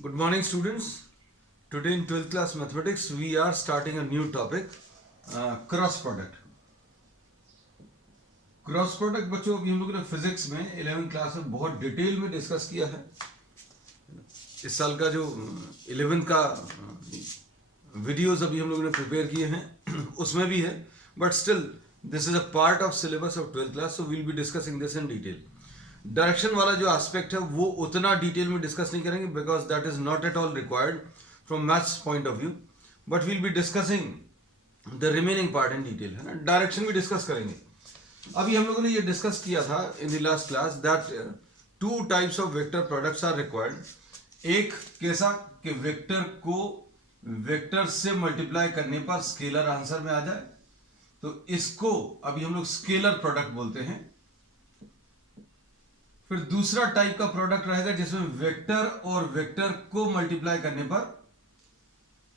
Good morning, students. Today in 12th class mathematics, we are starting a new topic, cross product. Cross product बच्चों अभी हम लोगों ने physics में 11th class में बहुत डिटेल में डिस्कस किया है. इस साल का जो 11th का वीडियोस अभी हम लोगों ने प्रिपेयर किए हैं उसमें भी है, but still this is a part of syllabus of 12th class, so we'll be discussing this in detail. Direction वाला जो एस्पेक्ट है वो उतना डिटेल में डिस्कस नहीं करेंगे because that is not at all required from maths point of view, but we'll be discussing the remaining part in detail, है ना. डायरेक्शन भी डिस्कस करेंगे. अभी हम लोगों ने ये डिस्कस किया था in the last class that two types of vector products are required. एक कैसा कि वेक्टर को वेक्टर से मल्टीप्लाई करने पर स्केलर आंसर में आ जाए, तो इसको अभी हम लोग स्केलर प्रोडक्ट बोलते हैं. फिर दूसरा टाइप का प्रोडक्ट रहेगा जिसमें वेक्टर और वेक्टर को मल्टीप्लाई करने पर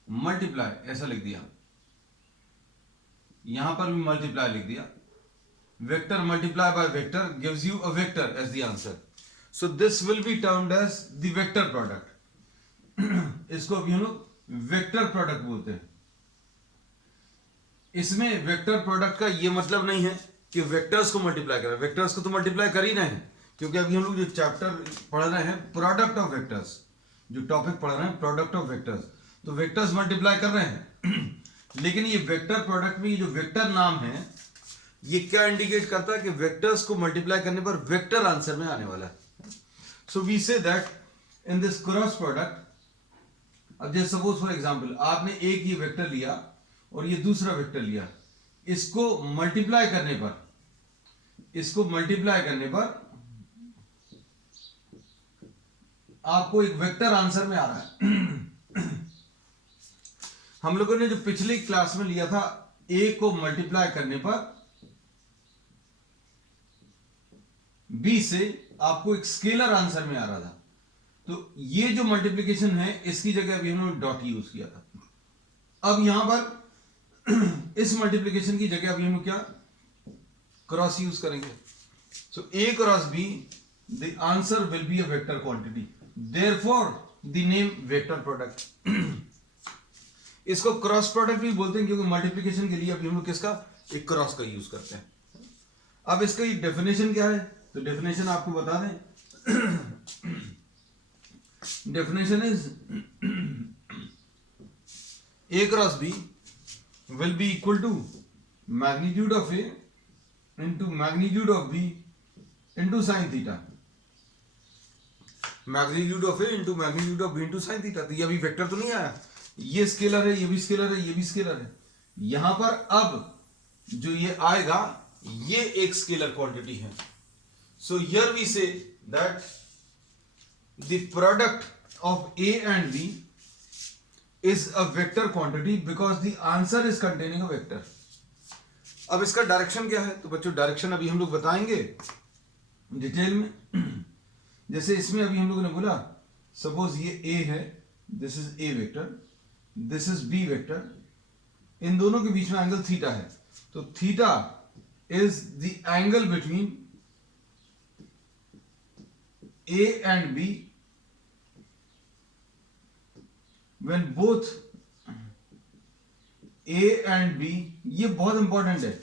मल्टीप्लाई, ऐसा लिख दिया, यहां पर भी मल्टीप्लाई लिख दिया. Vector multiply by vector gives you a vector as the answer. So this will be termed as the vector product. इसको अभी हम लोग वेक्टर प्रोडक्ट बोलते हैं. इसमें वेक्टर प्रोडक्ट का ये मतलब नहीं है कि वेक्टर्स को मल्टीप्लाई करें. वेक्टर्स को तो मल्टीप्लाई कर ही रहे हैं, क्योंकि अभी हम लोग जो चैप्टर पढ़ रहे हैं प्रोडक्ट ऑफ वेक्टर्स, जो टॉपिक पढ़ रहे हैं प्रोडक्ट ऑफ वेक्टर्स, तो वेक्टर्स मल्टीप्लाई कर रहे हैं. लेकिन ये वेक्टर प्रोडक्ट में ये जो वेक्टर नाम है ये क्या इंडिकेट करता है कि वेक्टर्स को मल्टीप्लाई करने पर वेक्टर आंसर में आने वाला है. So we say that in this cross product, अब जैसे सपोज फॉर एग्जांपल आपने एक ये वेक्टर लिया और ये दूसरा वेक्टर लिया, इसको मल्टीप्लाई करने पर आपको एक वेक्टर आंसर में आ रहा है. हम लोगों ने जो पिछली क्लास में लिया था ए को मल्टीप्लाई करने पर बी से आपको एक स्केलर आंसर में आ रहा था, तो ये जो मल्टीप्लिकेशन है इसकी जगह अभी हमने डॉट यूज किया था. अब यहां पर इस मल्टीप्लिकेशन की जगह अभी हम क्या क्रॉस यूज करेंगे. So A cross B, the answer will be a vector quantity, therefore the name vector product. इसको क्रॉस प्रोडक्ट भी बोलते हैं क्योंकि मल्टीप्लिकेशन के लिए अभी हम लोग किसका एक क्रॉस का यूज करते हैं. अब इसका डेफिनेशन क्या है, तो डेफिनेशन आपको बता दें. Definition is A cross B will be equal to magnitude of A into magnitude of B into sine theta. Magnitude of A into magnitude of B into sine theta. तो ये अभी vector तो नहीं आया, ये स्केलर है, ये भी स्केलर है, ये भी स्केलर है. यहां पर अब जो ये आएगा ये एक स्केलर क्वांटिटी है. So here we say that the product of A and B is a vector quantity because the answer is containing a vector. अब इसका डायरेक्शन क्या है, तो बच्चों डायरेक्शन अभी हम लोग बताएंगे डिटेल में. जैसे इसमें अभी हम लोगों ने बोला सपोज ये ए है, this is A vector, this is B vector, इन दोनों के बीच में एंगल थीटा है, तो theta is the angle between A and B when both A and B, ये बहुत इंपॉर्टेंट है,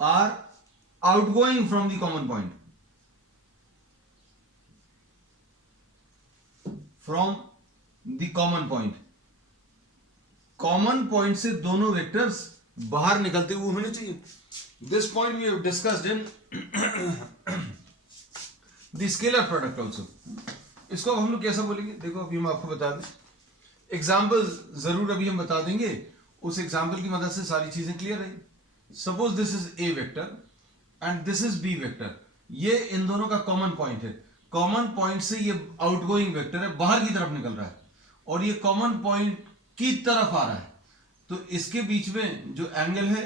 are outgoing from the common point, from the common point. Common point से दोनों वेक्टर्स बाहर निकलते हुए होने चाहिए. This point we have discussed in the scalar product also. इसको अब हम लोग कैसा बोलेंगे, देखो अभी हम आपको बता दें, एग्जाम्पल जरूर अभी हम बता देंगे, उस एग्जाम्पल की मदद से सारी चीजें क्लियर रहेंगी. Suppose this is A vector and this is B vector, ये इन दोनों का कॉमन पॉइंट है. कॉमन पॉइंट से ये आउटगोइंग वेक्टर है, बाहर की तरफ निकल रहा है, और ये कॉमन पॉइंट की तरफ आ रहा है, तो इसके बीच में जो एंगल है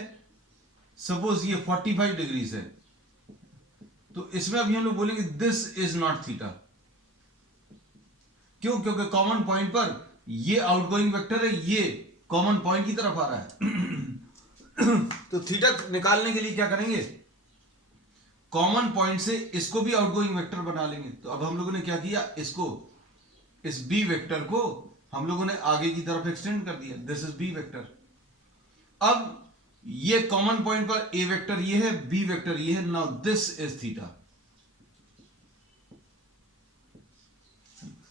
सपोज ये 45 डिग्रीज है, तो इसमें अभी हम लोग बोलेंगे दिस इज नॉट थीटा. क्यों, क्योंकि कॉमन पॉइंट पर ये आउटगोइंग वेक्टर है, ये कॉमन पॉइंट की तरफ आ रहा है. तो थीटा निकालने के लिए क्या करेंगे, कॉमन पॉइंट से इसको भी आउटगोइंग वेक्टर बना लेंगे. तो अब हम लोगों ने क्या किया, इसको इस बी वेक्टर को हम लोगों ने आगे की तरफ एक्सटेंड कर दिया, दिस इज बी वेक्टर। अब ये कॉमन पॉइंट पर ए वेक्टर ये है, बी वेक्टर ये है, नाउ दिस इज थीटा।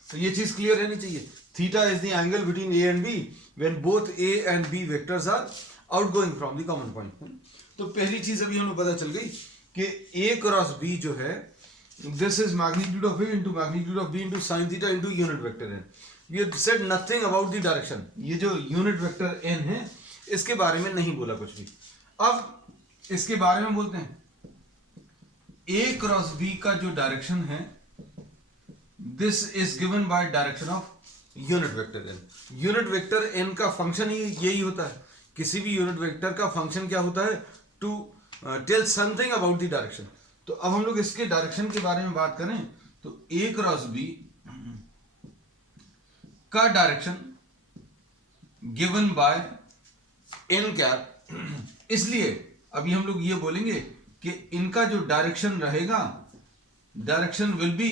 तो ये चीज क्लियर रहनी चाहिए, theta is the angle between A and B when both A and B vectors are outgoing from the common point. तो पहली चीज अभी हमें पता चल गई कि ए क्रॉस बी जो है, this is magnitude of A into magnitude of B into sine theta into unit vector n. We said nothing about the direction, ये जो यूनिट वेक्टर एन है इसके बारे में नहीं बोला कुछ भी। अब इसके बारे में बोलते हैं, ए क्रॉस बी का जो डायरेक्शन है, this is given by direction of unit vector N. Unit vector N का फंक्शन ही यही होता है, किसी भी यूनिट वेक्टर का फंक्शन क्या होता है, to tell something about the direction. तो अब हम लोग इसके डायरेक्शन के बारे में बात करें तो ए क्रॉस बी का direction given by N cap. इसलिए अभी हम लोग ये बोलेंगे कि इनका जो डायरेक्शन रहेगा, direction will be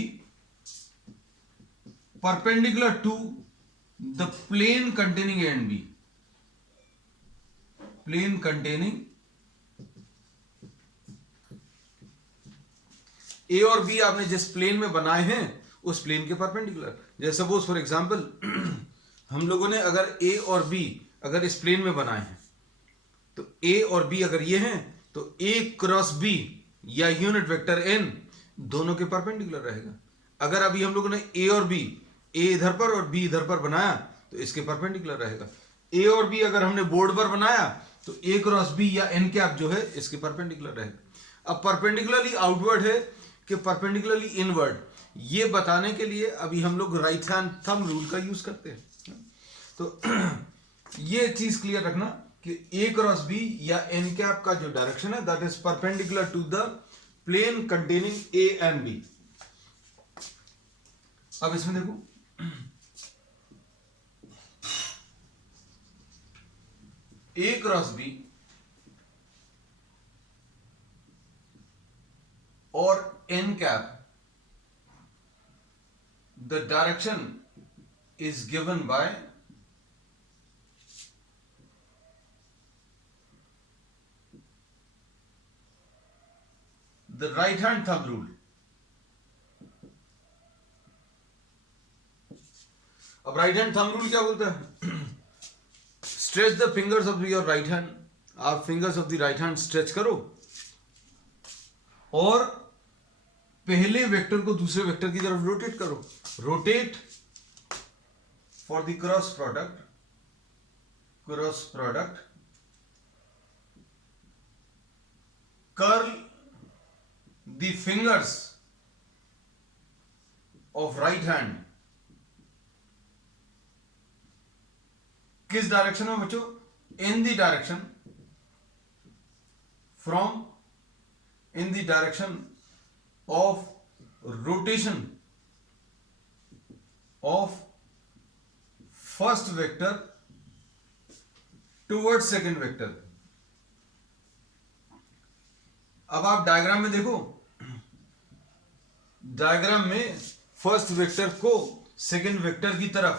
perpendicular to the plane containing A and B, plane containing A और बी आपने जिस प्लेन में बनाए हैं उस प्लेन के परपेंडिकुलर। जैसे सपोज फॉर एग्जांपल हम लोगों ने अगर ए और बी अगर इस प्लेन में बनाए हैं, तो ए और बी अगर ये हैं तो ए क्रॉस बी या यूनिट वेक्टर एन दोनों के परपेंडिकुलर रहेगा। अगर अभी हम लोगों ने ए और बी, ए इधर पर और बी इधर पर बनाया तो इसके परपेंडिकुलर रहेगा। ए और बी अगर हमने बोर्ड पर बनाया तो ए क्रॉस बी या एन कैप जो है इसके परपेंडिकुलर रहेगा। अब परपेंडिकुलरली आउटवर्ड है कि परपेंडिकुलरली इनवर्ड, ये बताने के लिए अभी हम लोग राइट हैंड थंब रूल का यूज करते हैं। तो ये चीज क्लियर रखना कि ए क्रॉस बी या एन कैप का जो डायरेक्शन है that is perpendicular to the plane containing A and B. अब इसमें देखो, ए क्रॉस बी और N cap, the direction is given by the right hand thumb rule। अब right hand thumb rule क्या बोलता है, stretch the fingers of your right hand, आप fingers of the right hand stretch करो और पहले vector को दूसरे वेक्टर की तरफ रोटेट करो। Rotate for the cross product, curl the fingers of right hand. किस डायरेक्शन में बच्चों, in the direction from, in the direction of rotation of first vector towards second vector। अब आप डायग्राम में देखो, डायग्राम में फर्स्ट वेक्टर को second vector की तरफ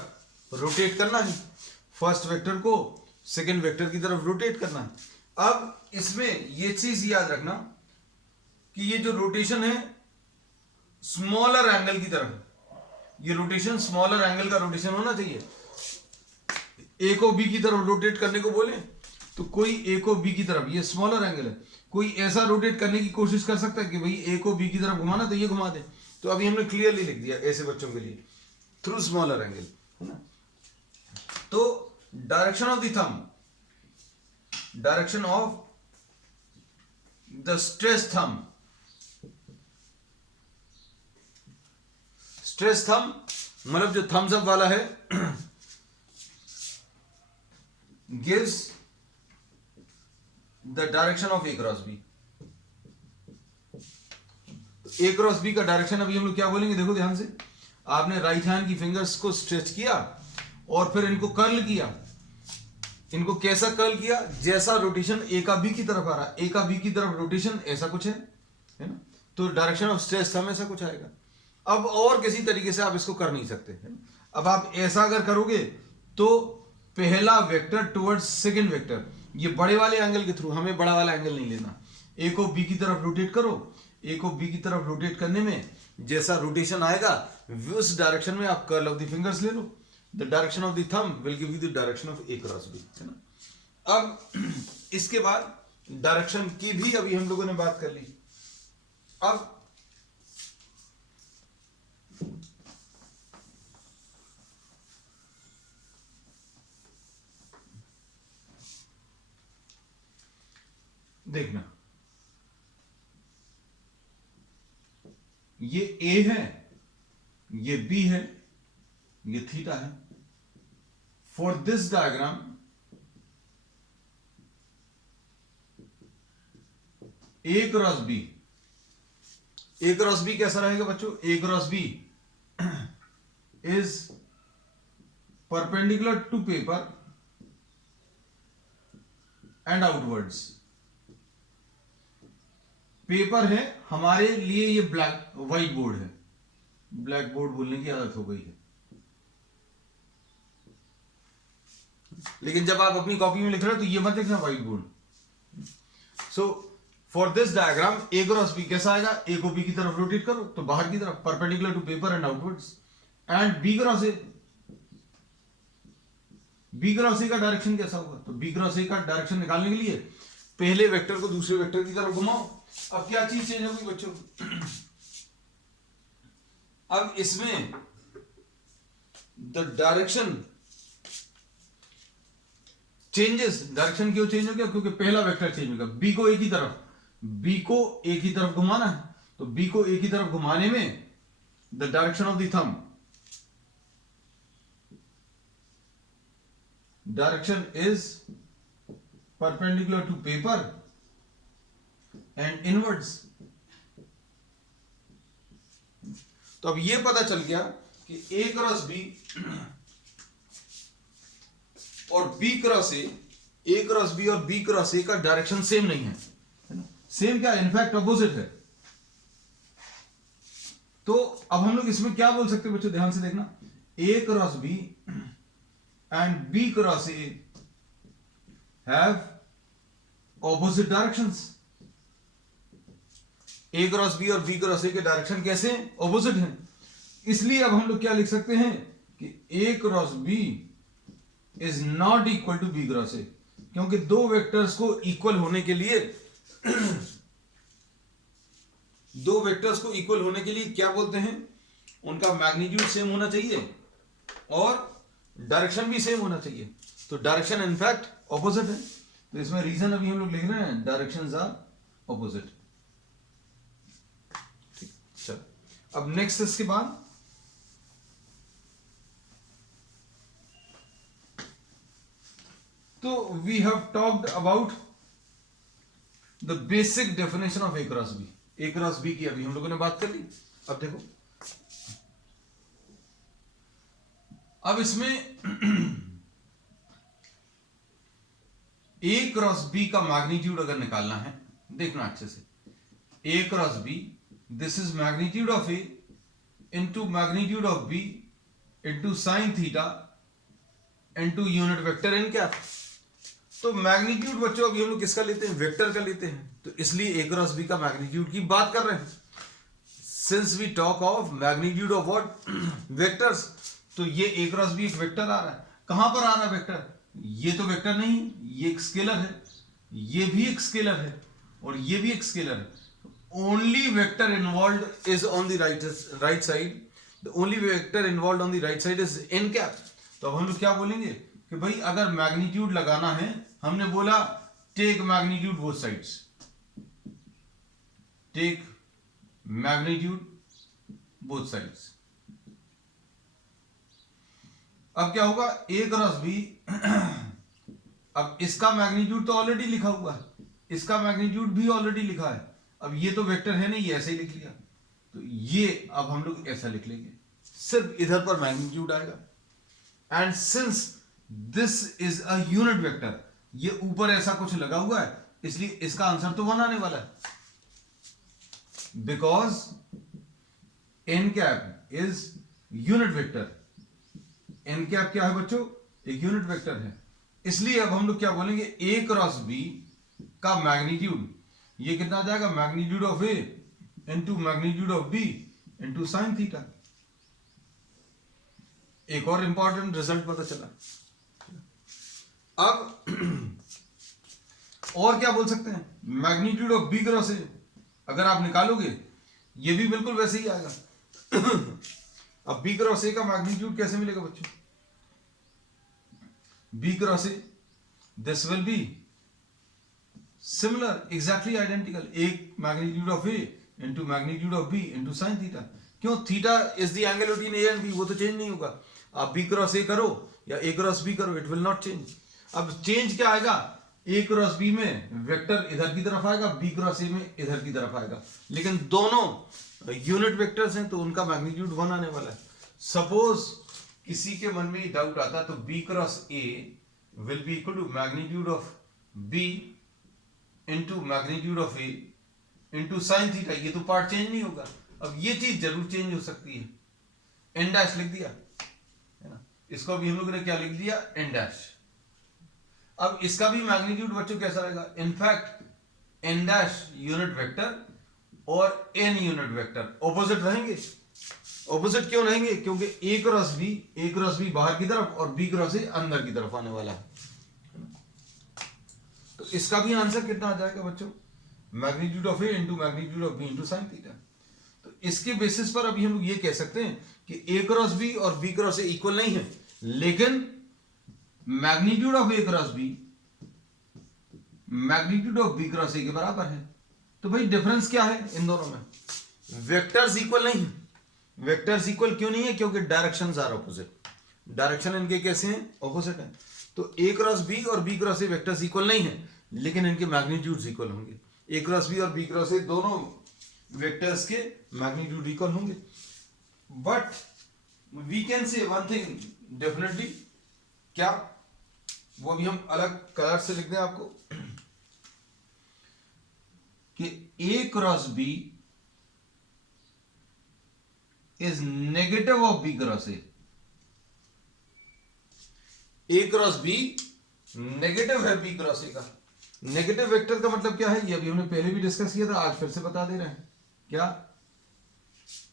रोटेट करना है, फर्स्ट वेक्टर को सेकंड वेक्टर की तरफ रोटेट करना है। अब इसमें ये चीज याद रखना कि ये जो रोटेशन है स्मॉलर एंगल की तरफ, ये रोटेशन स्मॉलर एंगल का रोटेशन होना चाहिए। ए को बी की तरफ रोटेट करने को बोले तो कोई ए को बी की तरफ, ये स्मॉलर एंगल है, कोई ऐसा रोटेट करने की कोशिश कर सकता है कि भाई ए को बी की तरफ घुमाना तो ये घुमा दे। तो अभी हमने क्लियरली लिख दिया ऐसे बच्चों के लिए थ्रू स्मॉलर एंगल, है ना। तो direction of the thumb, direction of the stretch thumb, stretch thumb मतलब जो थम्स अप वाला है, gives the direction of A cross B. A cross B का डायरेक्शन अभी हम लोग क्या बोलेंगे, देखो ध्यान से, आपने राइट हैंड की फिंगर्स को स्ट्रेच किया और फिर इनको कर्ल किया। इनको कैसा कर्ल किया, जैसा रोटेशन ए का बी की तरफ आ रहा है, ए का बी की तरफ रोटेशन ऐसा कुछ है ना, तो डायरेक्शन ऑफ स्ट्रेच थंब ऐसा कुछ आएगा। अब और किसी तरीके से आप इसको कर नहीं सकते, है ना। अब आप ऐसा अगर करोगे तो पहला वेक्टर टुवर्ड्स सेकंड वेक्टर, ये बड़े वाले एंगल के थ्रू, हमें बड़ा वाला एंगल नहीं लेना, ए को बी की तरफ रोटेट करो, ए को बी की तरफ रोटेट करने में जैसा रोटेशन आएगा उस डायरेक्शन में आप कर्ल ऑफ द फिंगर्स ले लो, the direction of the thumb will give you the direction of A cross B, है ना। अब इसके बाद डायरेक्शन की भी अभी हम लोगों ने बात कर ली। अब देखना, ये ए है, ये बी है, ये थीटा है। For this diagram A cross B, A cross B कैसा रहेगा बच्चों? A cross B is perpendicular to paper and outwards. Paper है हमारे लिए, ये ब्लैक व्हाइट बोर्ड है, ब्लैक बोर्ड बोलने की आदत हो गई है, लेकिन जब आप अपनी कॉपी में लिख रहे हो तो ये मत लिखना white board. So for this diagram A cross B कैसा आएगा? ए को बी की तरफ रोटेट करो तो बाहर की तरफ, perpendicular to paper and outwards, and B cross A, B cross A का डायरेक्शन कैसा होगा? तो बी क्रॉस ए का डायरेक्शन निकालने के लिए पहले वेक्टर को दूसरे वेक्टर की तरफ घुमाओ। अब क्या चीज चेंज होगी बच्चों? अब इसमें द डायरेक्शन चेंजेस। डायरेक्शन क्यों चेंज हो गया? क्योंकि पहला वेक्टर चेंज होगा, बी को ए की तरफ, बी को ए की तरफ घुमाना है, तो बी को ए की तरफ घुमाने में the direction of the thumb, direction is perpendicular to paper and inwards. तो अब ये पता चल गया कि ए क्रॉस बी और B cross A cross B और बी क्रॉस ए का डायरेक्शन सेम नहीं है, सेम क्या, इनफैक्ट अपोजिट है। तो अब हम लोग इसमें क्या बोल सकते हैं बच्चों? ध्यान से देखना, A cross B and B cross A have opposite directions. A cross B और बी क्रॉस ए के डायरेक्शन कैसे? ऑपोजिट हैं। इसलिए अब हम लोग क्या लिख सकते हैं कि A cross B is not equal to B cross A, क्योंकि दो वेक्टर्स को इक्वल होने के लिए दो वेक्टर्स को इक्वल होने के लिए क्या बोलते हैं? उनका मैग्नीट्यूड सेम होना चाहिए और डायरेक्शन भी सेम होना चाहिए। तो डायरेक्शन इनफैक्ट ऑपोजिट है, तो इसमें रीजन अभी हम लोग लिख रहे हैं, डायरेक्शंस आर ऑपोजिट। ठीक, चलो अब नेक्स्ट इसके बाद तो we have talked about the basic definition of A cross B. A cross B की अभी हम लोगों ने बात कर ली। अब देखो, अब इसमें ए क्रॉस बी का मैग्नीट्यूड अगर निकालना है, देखना अच्छे से, A cross B, this is magnitude of A into magnitude of B into sine theta into unit vector N क्या। तो मैग्नीट्यूड बच्चों अभी हम लोग किसका लेते हैं? वेक्टर का लेते हैं, तो इसलिए ए क्रॉस बी का मैग्नीट्यूड की बात कर रहे हैं। Since we talk of magnitude of what? Vectors, तो ये ए क्रॉस बी एक वेक्टर आ रहा है। कहां पर आ रहा है वेक्टर? ये तो वेक्टर नहीं, ये एक स्केलर है, ये भी एक स्केलर है और ये भी एक स्केलर है। Only vector involve is on the right side, the only vector involve on the right side is an cap. तो अब हम लोग क्या बोलेंगे कि भाई अगर मैग्नीट्यूड लगाना है, हमने बोला take magnitude both sides, take magnitude both sides. अब क्या होगा? ए क्रॉस बी, अब इसका मैग्नीट्यूड तो ऑलरेडी लिखा हुआ है, इसका मैग्नीट्यूड भी ऑलरेडी लिखा है। अब ये तो वेक्टर है नहीं, ये ऐसे ही लिख लिया, तो ये अब हम लोग ऐसा लिख लेंगे, सिर्फ इधर पर मैग्नीट्यूड आएगा। And since this is a unit vector, ये ऊपर ऐसा कुछ लगा हुआ है, इसलिए इसका आंसर तो 1 आने वाला है, because N cap is unit vector N cap क्या है बच्चों, एक यूनिट वेक्टर है, इसलिए अब हम लोग क्या बोलेंगे, ए क्रॉस बी का मैग्नीट्यूड, ये कितना आ जाएगा, magnitude of A into magnitude of B into sine theta. एक और इंपॉर्टेंट रिजल्ट पता चला। अब और क्या बोल सकते हैं, magnitude of B cross A अगर आप निकालोगे ये भी बिल्कुल वैसे ही आएगा। अब बी क्रॉस ए का मैग्नीट्यूड कैसे मिलेगा बच्चों, B cross A, this will be similar, exactly identical, एक magnitude of A into magnitude of B into sine theta. क्यों, theta is the angle between A and B, वो तो change नहीं होगा। आप बी क्रॉस ए करो या ए क्रॉस बी करो, इट विल नॉट चेंज। अब चेंज क्या आएगा, ए क्रॉस बी में वेक्टर इधर की तरफ आएगा, बी क्रॉस ए में इधर की तरफ आएगा, लेकिन दोनों यूनिट वेक्टर्स हैं तो उनका मैग्नीट्यूड 1 आने वाला है। सपोज किसी के मन में डाउट आता तो B cross A will be equal to magnitude of B into magnitude of A into sine theta, ये तो पार्ट चेंज नहीं होगा। अब ये चीज जरूर चेंज हो सकती है, एन डैश लिख दिया है ना, इसको भी हम लोग ने क्या लिख दिया, एन डैश। अब इसका भी मैग्नीट्यूड बच्चों कैसा रहेगा, in fact N dash unit vector और एन यूनिट वेक्टर ऑपोजिट रहेंगे। ऑपोजिट क्यों रहेंगे, क्योंकि ए क्रॉस बी बाहर की तरफ और बी क्रॉस ए अंदर की तरफ आने वाला है। तो इसका भी आंसर कितना आ जाएगा बच्चों, magnitude of A into magnitude of B into sine theta. तो इसके बेसिस पर अभी हम लोग ये कह सकते हैं कि ए क्रॉस बी और बी क्रॉस ए इक्वल नहीं है, लेकिन magnitude of A cross B magnitude of B cross A के बराबर है। तो भाई डिफरेंस क्या है इन दोनों में, वेक्टर्स इक्वल नहीं है। वेक्टर्स इक्वल क्यों नहीं है, क्योंकि डायरेक्शंस आर ऑपोजिट, डायरेक्शन इनके कैसे हैं, ऑपोजिट हैं। तो ए क्रॉस बी और B cross A vectors equal नहीं है, लेकिन इनके मैग्नीट्यूड्स इक्वल होंगे। ए क्रॉस बी और बी क्रॉस ए दोनों वेक्टर्स के मैग्नीट्यूड इक्वल होंगे। But we can say one thing definitely, क्या, वो भी हम अलग कलर से लिख दें आपको, कि A cross B is negative of B cross A. A cross B negative है बी क्रॉस ए का। नेगेटिव वेक्टर का मतलब क्या है, ये अभी हमने पहले भी डिस्कस किया था, आज फिर से बता दे रहे हैं। क्या,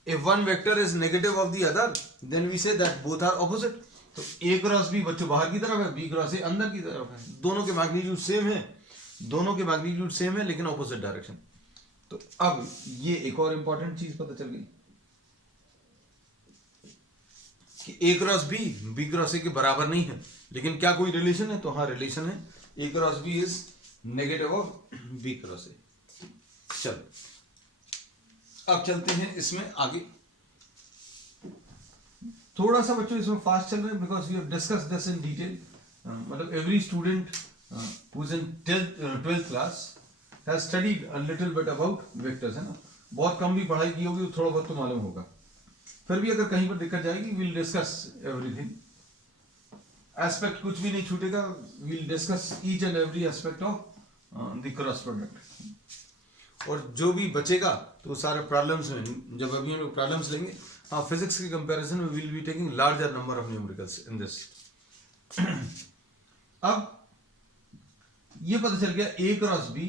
if one vector is negative of the other then we say that both are opposite. तो ए क्रॉस बी बच्चों बाहर की तरफ है, बी क्रॉस ए अंदर की तरफ है, दोनों के मैग्नीट्यूड सेम है, दोनों के मैग्नीट्यूड सेम है लेकिन ऑपोजिट डायरेक्शन। तो अब ये एक और इंपॉर्टेंट चीज पता चल गई कि A cross B cross A के बराबर नहीं है, लेकिन क्या कोई रिलेशन है, तो हाँ रिलेशन है, A cross B is negative of B cross A. चलो अब चलते हैं इसमें आगे। थोड़ा सा बच्चों इसमें फास्ट चल रहे हैं because we have discussed this in detail. मतलब every student who is in 12th class has studied a little bit about vectors, है ना, बहुत कम भी पढ़ाई की होगी, थोड़ा बहुत तो मालूम होगा। फिर भी अगर कहीं पर दिक्कत जाएगी विल डिस्कस एवरीथिंग, एस्पेक्ट कुछ भी नहीं छूटेगा, will discuss each and every aspect of the cross product. और जो भी बचेगा तो सारे प्रॉब्लम्स में, जब अभी हम लोग प्रॉब्लम्स लेंगे, हाँ फिजिक्स के कंपैरिजन में will be taking larger number of numericals in this. अब ये पता चल गया A cross B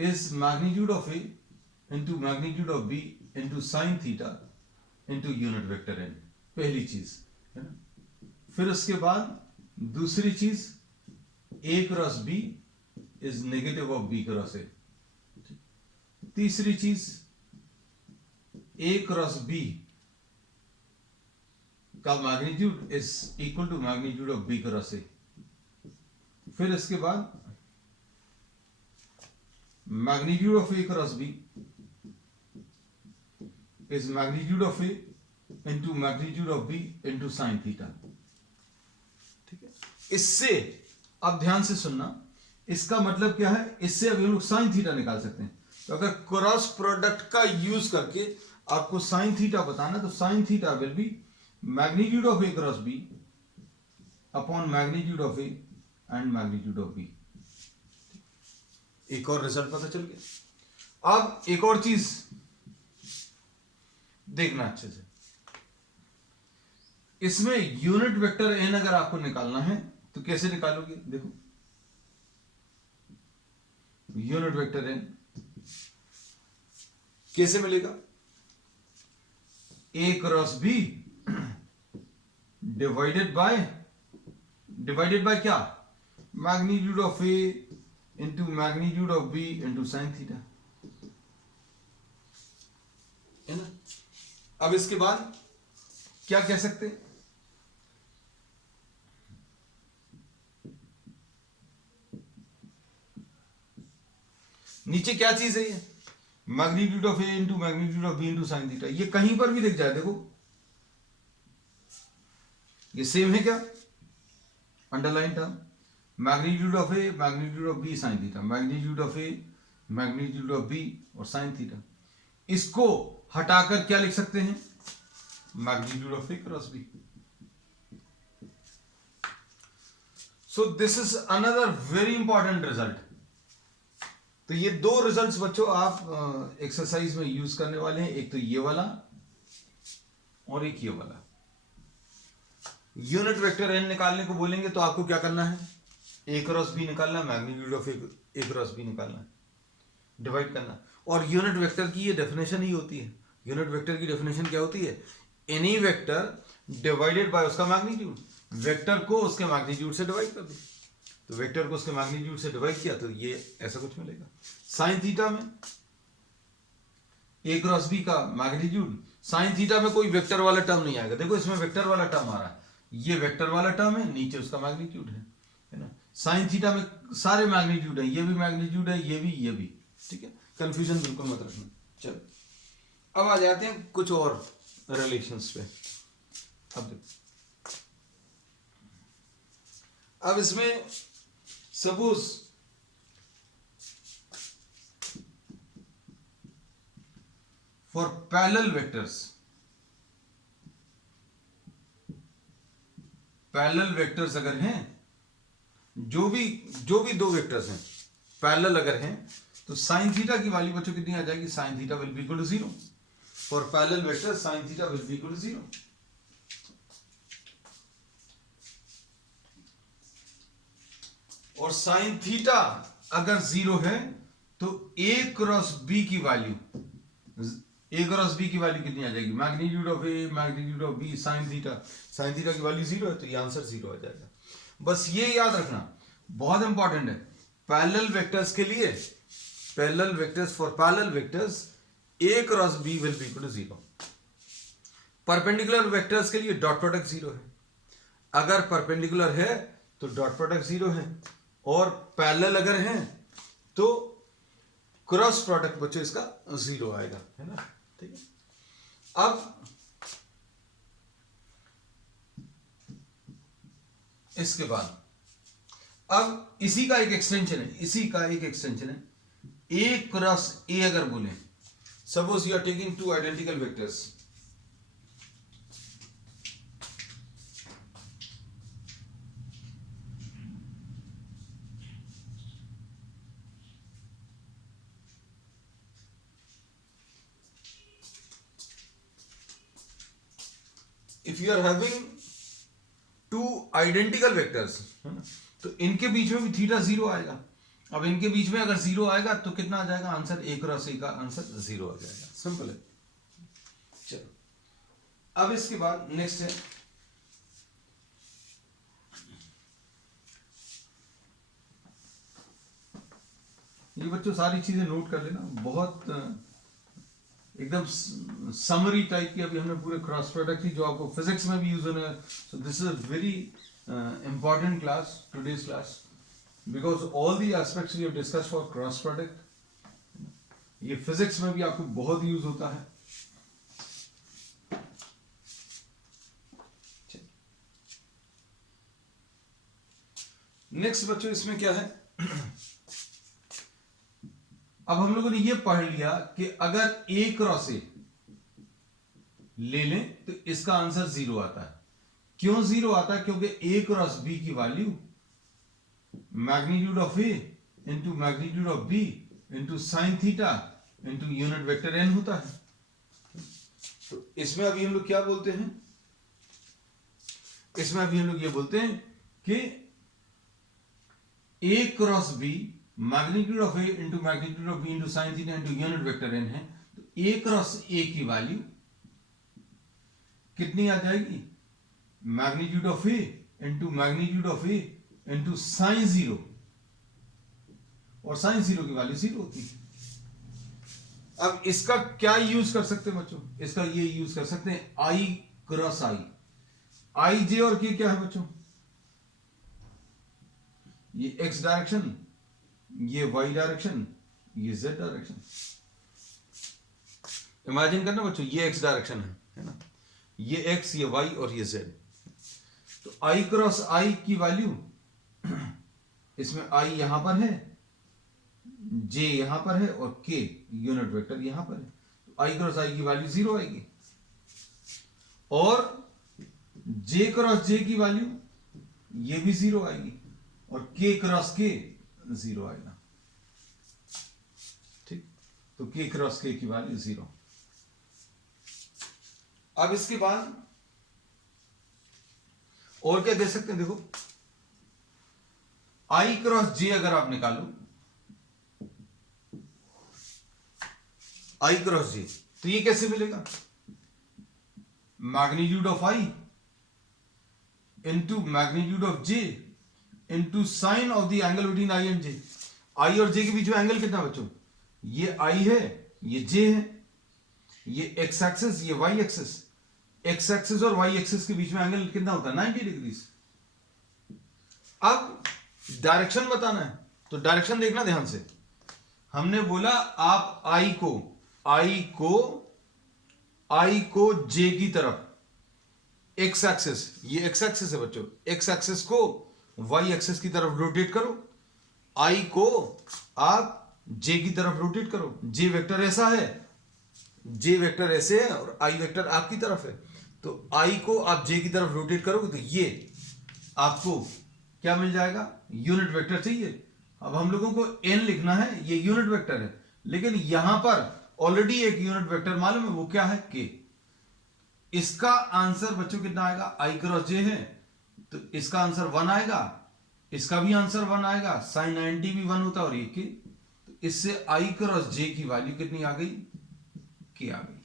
is magnitude of A into magnitude of B into sine theta into unit vector n, पहली चीज है ना। फिर उसके बाद दूसरी चीज A cross B is negative of B cross A. तीसरी चीज ए क्रॉस बी का magnitude is equal to magnitude of B cross A. फिर इसके बाद magnitude of A cross B is magnitude of A into magnitude of B into sine theta. ठीक है, इससे अब ध्यान से सुनना, इसका मतलब क्या है, इससे अभी हम लोग साइन थीटा निकाल सकते हैं। तो अगर क्रॉस प्रोडक्ट का यूज करके आपको साइन थीटा बताना, तो sine theta will be magnitude of A cross B upon magnitude of A and magnitude of B. एक और रिजल्ट पता चल गया। अब एक और चीज देखना अच्छे से, इसमें यूनिट वेक्टर एन अगर आपको निकालना है तो कैसे निकालोगे? देखो, यूनिट वेक्टर एन कैसे मिलेगा? A cross B divided by क्या? Magnitude of A into magnitude of B into sine theta, है ना? अब इसके बाद क्या कह सकते हैं? नीचे क्या चीज है ये? Magnitude of A into magnitude of B into sine theta. ये कहीं पर भी दिख जाए, देखो ये सेम है क्या? Underline term, magnitude of A magnitude of B sine theta, magnitude of A magnitude of B और साइन थीटा। इसको हटाकर क्या लिख सकते हैं? Magnitude of A cross B. So this is another very important result. तो ये दो रिजल्ट्स बच्चों आप एक्सरसाइज में यूज करने वाले हैं, एक तो ये वाला और एक ये वाला। यूनिट वेक्टर एन निकालने को बोलेंगे तो आपको क्या करना है? ए क्रॉस बी निकालना, magnitude of A cross B निकालना, डिवाइड करना। और यूनिट वेक्टर की ये डेफिनेशन ही होती है। यूनिट वेक्टर की डेफिनेशन क्या होती है? एनी वेक्टर डिवाइडेड बाय उसका मैग्नीट्यूड। वेक्टर को उसके मैग्नीट्यूड से डिवाइड कर दो, तो वेक्टर को उसके मैग्नीट्यूड से डिवाइड किया तो ये ऐसा कुछ मिलेगा। साइन थीटा में ए क्रॉस बी का मैग्नीट्यूड, साइन थीटा में कोई वेक्टर वाला टर्म नहीं आएगा। देखो इसमें वेक्टर वाला टर्म आ रहा है, ये वेक्टर वाला टर्म है, नीचे उसका मैग्नीट्यूड है ना? साइन थीटा में सारे मैग्नीट्यूड है, ये भी मैग्नीट्यूड है, ये भी, ठीक है? कंफ्यूजन बिल्कुल मत रखना। चलो अब आ जाते हैं कुछ और रिलेशंस पे। अब देखो, अब इसमें suppose for parallel vectors, parallel vectors अगर हैं, जो भी दो वेक्टर्स हैं पैरेलल अगर हैं, तो साइन थीटा की वैल्यू बच्चों कितनी आ जाएगी? Sine theta will be equal to 0। For parallel vector sine theta will be equal to 0। और साइन थीटा अगर 0 है तो ए क्रॉस बी की वैल्यू कितनी आ जाएगी? Magnitude of A magnitude of B sine theta की वैल्यू 0 है तो ये आंसर 0 आ जाएगा। बस ये याद रखना, बहुत इंपॉर्टेंट है। पैरेलल वेक्टर्स के लिए, parallel vectors for parallel vectors A cross B will be equal to 0। Perpendicular vectors के लिए डॉट प्रोडक्ट 0 है। अगर परपेंडिकुलर है तो डॉट प्रोडक्ट 0 है, और पैरेलल अगर है तो क्रॉस प्रोडक्ट बच्चों इसका 0 आएगा, है ना? ठीक है। अब इसके बाद अब इसी का एक एक्सटेंशन है, ए क्रॉस ए अगर बोले, suppose you are taking two identical vectors, if you are having two identical vectors, है ना, तो इनके बीच में भी थीटा 0 आएगा। अब इनके बीच में अगर 0 आएगा तो कितना आ जाएगा? आंसर ए क्रॉस ए का आंसर 0 आ जाएगा। सिंपल है। चलो अब इसके बाद नेक्स्ट है ये बच्चों सारी चीजें नोट कर लेना, बहुत एकदम समरी टाइप की। अभी हमने पूरे क्रॉस प्रोडक्ट की जो आपको फिजिक्स में भी यूज होना है। So this is a very important class, today's class, because all the aspects we have discussed for cross product, ये फिजिक्स में भी आपको बहुत यूज होता है। नेक्स्ट बच्चों इसमें क्या है? अब हम लोगों ने ये पढ़ लिया कि अगर ए क्रॉस ए ले लें तो इसका आंसर 0 आता है। क्यों 0 आता है? क्योंकि ए क्रॉस बी की value magnitude of A into magnitude of B into sine theta into unit vector N होता है। तो इसमें अभी हम लोग क्या बोलते हैं? इसमें अभी हम लोग ये बोलते हैं कि a cross b magnitude of a into magnitude of b into sine theta into unit vector n है, तो a क्रॉस a की वैल्यू कितनी आ जाएगी? Magnitude of a into magnitude of a into sine zero, और sine zero की value zero होती है। अब इसका क्या यूज कर सकते हैं बच्चों? इसका ये यूज कर सकते हैं आई क्रॉस आई। आई जे और के क्या है बच्चों? ये एक्स डायरेक्शन, ये वाई डायरेक्शन, ये जेड डायरेक्शन। इमेजिन करना बच्चों, ये एक्स डायरेक्शन है ना, ये एक्स, ये वाई और ये जेड। तो आई क्रॉस आई की वैल्यू, इसमें आई यहां पर है, जे यहां पर है और के यूनिट वेक्टर यहां पर है, तो आई क्रॉस आई की वैल्यू जीरो आएगी। और जे क्रॉस जे की वैल्यू ये भी जीरो आएगी, और के क्रॉस के जीरो आएगा। ठीक, तो के क्रॉस के की वैल्यू जीरो। अब इसके बाद और क्या दे सकते हैं? देखो, आई क्रॉस जे अगर आप निकालो, आई क्रॉस जे, तो ये कैसे मिलेगा? Magnitude of i into magnitude of j into sine of the angle between i and j. I और जे के बीच में एंगल कितना बच्चों? ये आई है, ये जे है, ये एक्स एक्सिस, ये वाई एक्सिस। एक्स एक्सिस और वाई एक्सिस के बीच में एंगल कितना होता है? 90 डिग्रीज। अब डायरेक्शन बताना है, तो डायरेक्शन देखना ध्यान से। हमने बोला आप आई को जे की तरफ, एक्स एक्सिस, ये एक्स एक्सिस है बच्चों, एक्स एक्सिस को वाई एक्सिस की तरफ रोटेट करो, आई को आप जे की तरफ रोटेट करो। जे वेक्टर ऐसा है, जे वेक्टर ऐसे है और आई वेक्टर आपकी तरफ है, तो आई को आप जे की तरफ रोटेट करोगे तो ये आपको क्या मिल जाएगा? यूनिट वेक्टर चाहिए। अब हम लोगों को एन लिखना है, ये यूनिट वेक्टर है, लेकिन यहां पर ऑलरेडी एक यूनिट वेक्टर मालूम है, वो क्या है? के। इसका आंसर बच्चों कितना आएगा? आई क्रॉस जे है, तो इसका आंसर 1 आएगा, इसका भी आंसर 1 आएगा, साइन 90 भी 1 होता है और ये के, तो इससे आई क्रॉस जे की वैल्यू कितनी आ गई? के आ गई।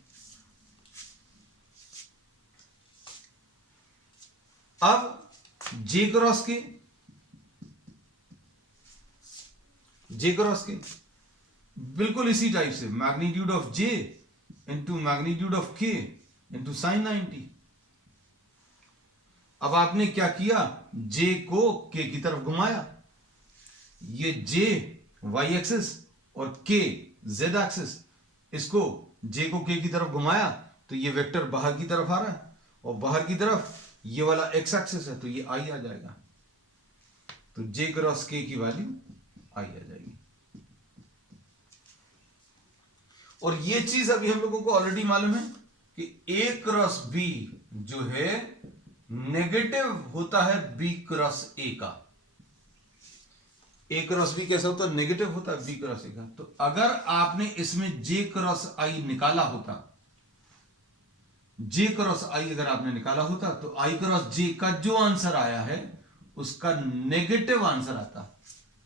अब जे क्रॉस के, जे क्रॉस के बिल्कुल इसी टाइप से, magnitude of j into magnitude of के इंटू साइन 90। अब आपने क्या किया? जे को के की तरफ घुमाया, ये जे वाई एक्सिस और के जेड एक्सिस, इसको जे को के की तरफ घुमाया तो ये वेक्टर बाहर की तरफ आ रहा है, और बाहर की तरफ ये वाला एक्स एक्सिस है, तो ये आई आ जाएगा। तो जे क्रॉस के की वैल्यू आई आ जाएगी। और ये चीज अभी हम लोगों को ऑलरेडी मालूम है कि ए क्रॉस बी जो है नेगेटिव होता है बी क्रॉस ए का। ए क्रॉस बी कैसा होता है? नेगेटिव होता है बी क्रॉस ए का। तो अगर आपने इसमें जे क्रॉस आई निकाला होता, जे क्रॉस आई अगर आपने निकाला होता, तो आई क्रॉस जे का जो आंसर आया है उसका नेगेटिव आंसर आता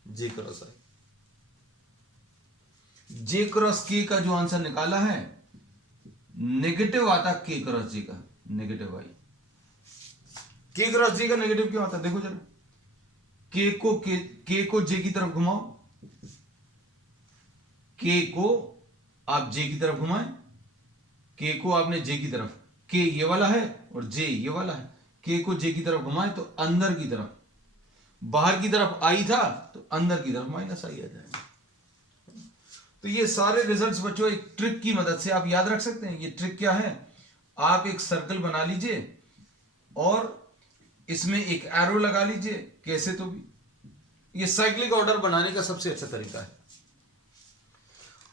जे क्रॉस आई। जे क्रॉस के का जो आंसर निकाला है नेगेटिव आता के क्रॉस जे का, नेगेटिव आई। के क्रॉस जे का नेगेटिव क्यों आता? देखो जरा, के को जे की तरफ घुमाओ, के को आप जे की तरफ घुमाएं, के को आपने जे की तरफ, के ये वाला है और जे ये वाला है, के को जे की तरफ घुमाएं तो अंदर की तरफ, बाहर की तरफ आई था तो अंदर की तरफ माइनस आई आ जाएगा। तो ये सारे रिजल्ट्स बच्चों एक ट्रिक की मदद से आप याद रख सकते हैं। ये ट्रिक क्या है? आप एक सर्कल बना लीजिए और इसमें एक एरो लगा लीजिए, कैसे तो भी। ये साइक्लिक ऑर्डर बनाने का सबसे अच्छा तरीका है।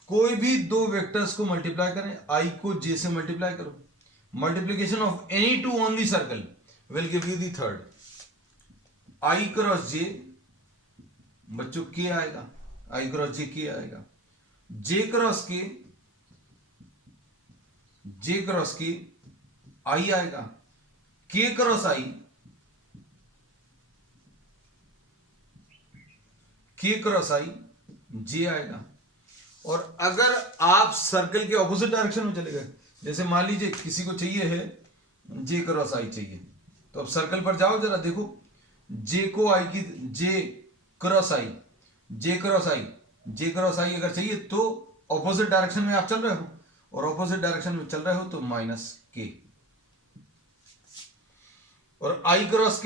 कोई भी दो वेक्टर्स को मल्टीप्लाई करें, आई को जे से मल्टीप्लाई करो, multiplication of any two only circle will give you the third. I cross j बच्चों के आएगा, आई क्रॉस जे के आएगा, जे क्रॉस के आई आएगा, के cross I K cross I J आएगा। और अगर आप सर्कल के ऑपोजिट डायरेक्शन में चले गए, जैसे मान लीजिए किसी को चाहिए है J क्रॉस I चाहिए, तो अब सर्कल पर जाओ जरा देखो, J को I की J क्रॉस I अगर चाहिए तो ऑपोजिट डायरेक्शन में आप चल रहे हो, और ऑपोजिट डायरेक्शन में चल रहे हो तो माइनस K, और I cross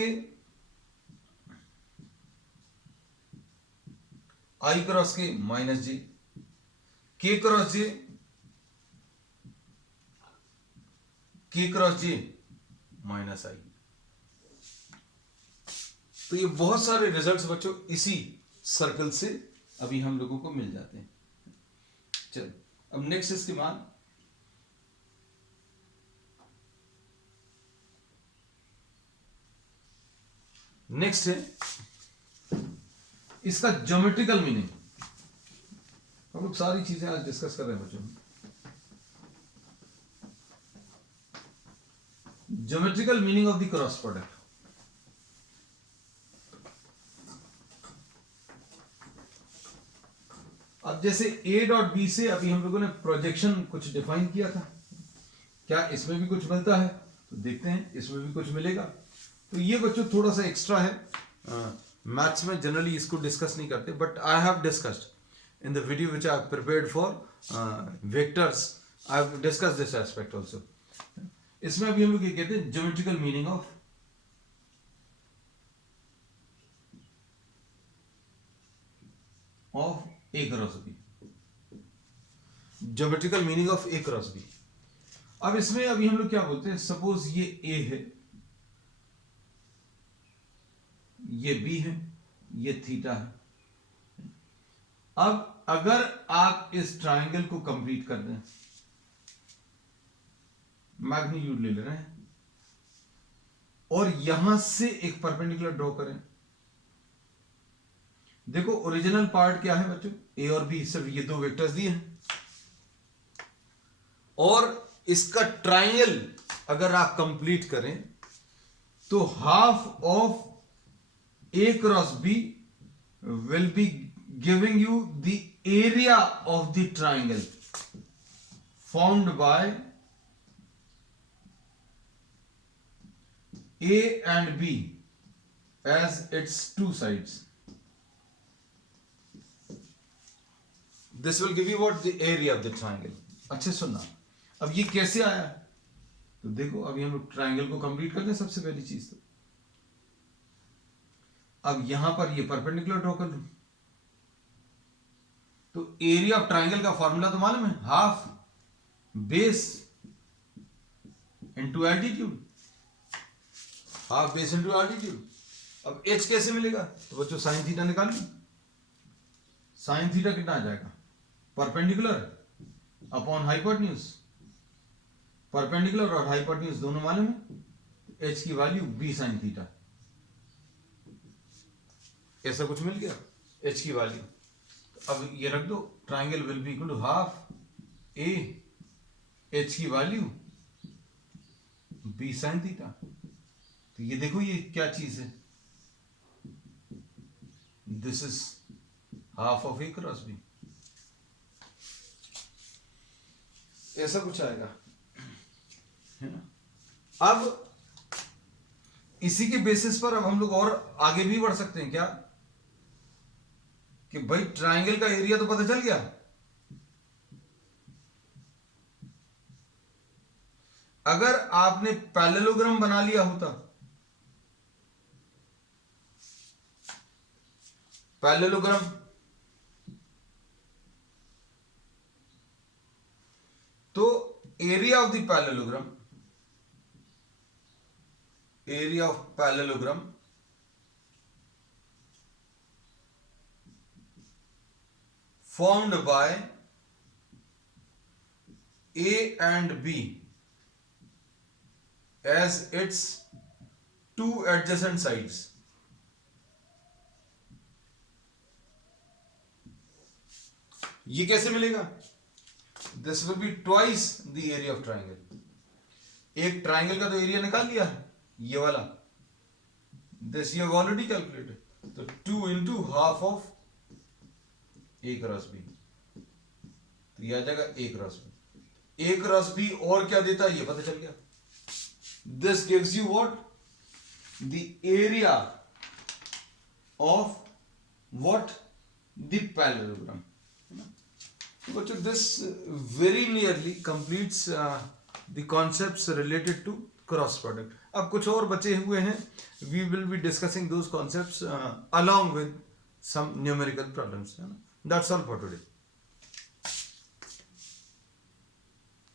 K minus J, K cross J minus I। तो ये बहुत सारे रिजल्ट्स बच्चों इसी सर्कल से अभी हम लोगों को मिल जाते हैं। चलो अब नेक्स्ट इसके बाद नेक्स्ट है इसका ज्योमेट्रिकल मीनिंग। हम लोग सारी चीजें आज डिस्कस कर रहे हैं बच्चों। Geometrical meaning of the cross product. अब जैसे A डॉट B से अभी हम लोगों ने प्रोजेक्शन कुछ डिफाइन किया था, क्या इसमें भी कुछ मिलता है? तो देखते हैं इसमें भी कुछ मिलेगा। तो ये बच्चों थोड़ा सा एक्स्ट्रा है, मैथ्स में जनरली इसको डिस्कस नहीं करते, but I have discussed in the video which I have prepared for vectors, I have discussed this aspect also. इसमें अभी हम लोग ये कहते हैं geometrical meaning of A cross B, geometrical meaning of A cross B। अब इसमें अभी हम लोग क्या बोलते हैं, सपोज ये A है, ये B है, ये थीटा है। अब अगर आप इस ट्राइंगल को कंप्लीट कर दें, मैग्नीट्यूड ले रहे हैं और यहां से एक परपेंडिकुलर ड्रॉ करें। देखो ओरिजिनल पार्ट क्या है बच्चों, A और B, सिर्फ ये दो वेक्टर्स दिए हैं, और इसका ट्राइंगल अगर आप कंप्लीट करें तो half of A cross B will be giving you the area of the triangle formed by A and B as its two sides. This will give you what the area of the triangle. अच्छे सुनना, अब ये कैसे आया? तो देखो अभी हम लोग ट्राइंगल को कंप्लीट करते हैं। सबसे पहली चीज तो अब यहां पर ये परपेंडिकुलर ड्रॉ कर लूं, तो एरिया ऑफ ट्राइंगल का फॉर्मूला तो मालूम है, half base into altitude, half base into altitude. अब h कैसे मिलेगा? तो बच्चों साइन थीटा निकाल लो। साइन थीटा कितना आ जाएगा? Perpendicular upon hypotenuse. परपेंडिकुलर और हाइपोटेन्यूज दोनों मालूम है, h की वैल्यू b साइन थीटा, ऐसा कुछ मिल गया h की वैल्यू। तो अब ये रख दो, triangle will be equal to half a, h की वैल्यू b साइन थीटा। तो ये देखो ये क्या चीज है, this is half of A cross B, ऐसा कुछ आएगा, है ना। अब इसी के बेसिस पर अब हम लोग और आगे भी बढ़ सकते हैं क्या, कि भाई ट्राइंगल का एरिया तो पता चल गया, अगर आपने पैरेललोग्राम बना लिया होता, पैरेललोग्राम, तो area of the parallelogram, area of parallelogram formed by A and B as its two adjacent sides. ये कैसे मिलेगा? This will be twice the area of triangle. एक ट्राइंगल का तो एरिया निकाल लिया है, ये वाला, this you have already calculated, तो 2 into half of A cross B, तो यह आ जाएगा A cross B. A cross B और क्या देता है ये पता चल गया। This gives you what, the area of what, the parallelogram. तो बच्चों this very nearly completes the concepts related to cross product. अब कुछ और बचे हुए हैं, we will be discussing those concepts along with some numerical problems. That's all for today.